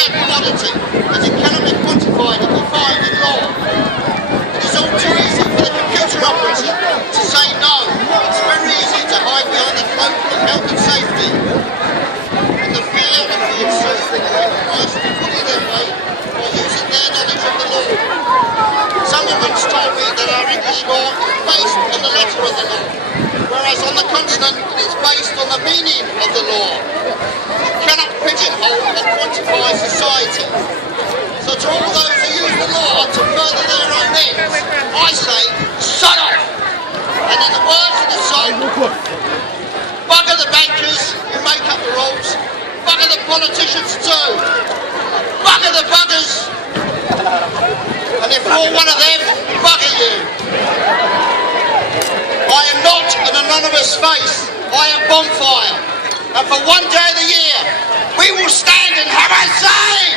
bare commodity, as it cannot be quantified and defined in law. It is all too easy for the computer operative to say no. It's very easy to hide behind the cloak of health and safety and the fear of being sued for the enterprise to bully their way by using their knowledge of the law. Someone once told me that our English law is based on the letter of the law, whereas on the continent it is based on the meaning of the law. You cannot pigeonhole or quantify society. So to all those who use the law to further their own ends, I say, shut up! And in the words of the song, bugger the bankers who make up the rules, bugger the politicians too, bugger the buggers, and if you're one of them, bugger you. I am not an anonymous face, I am Bonfire, and for one day of the year, we will stand and have a say!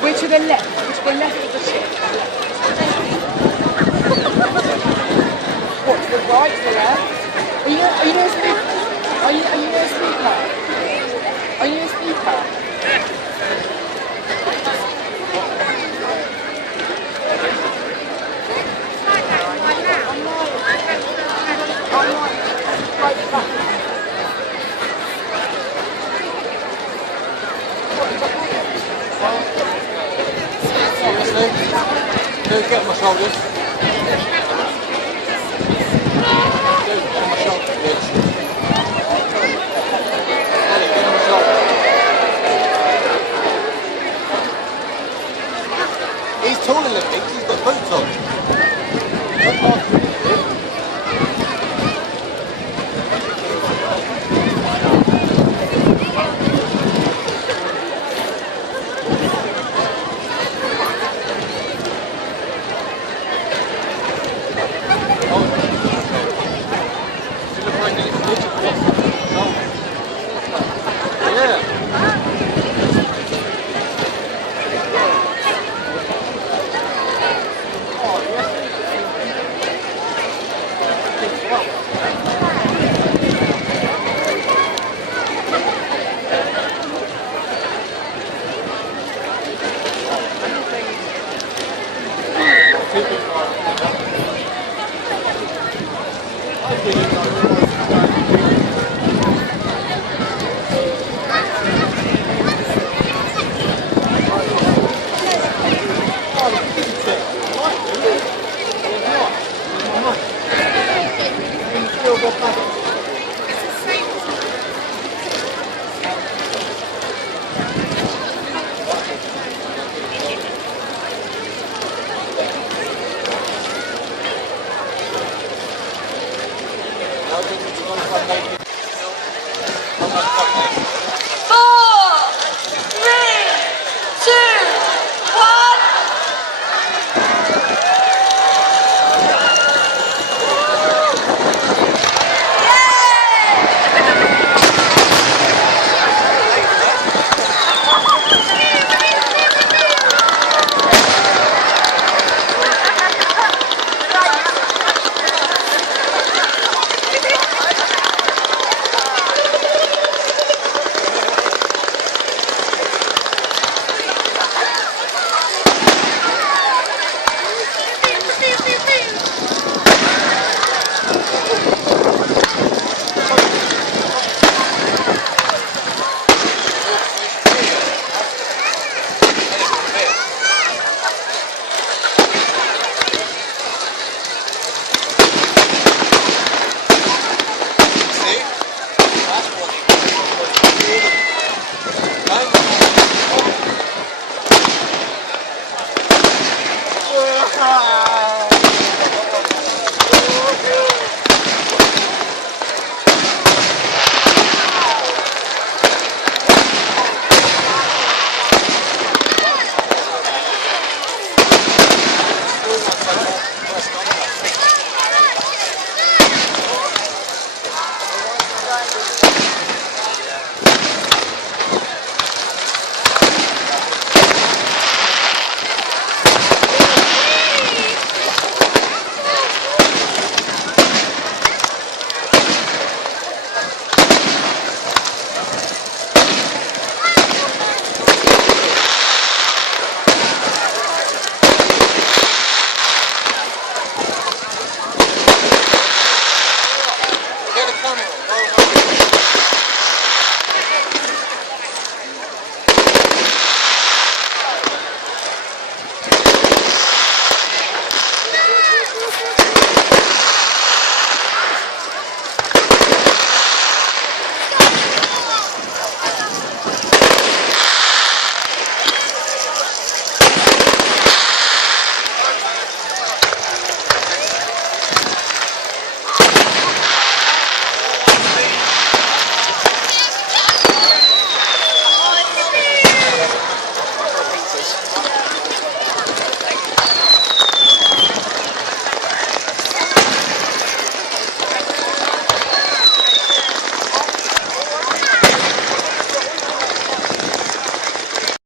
We're to the left, we're left of the ship. What, to the right, to the left? Are you a speaker? Are you a speaker? Are you a speaker? Dude, get on my shoulders. Dude, get on my shoulders, bitch. Get on my shoulders. He's taller than me because he's got boots on. Thank you.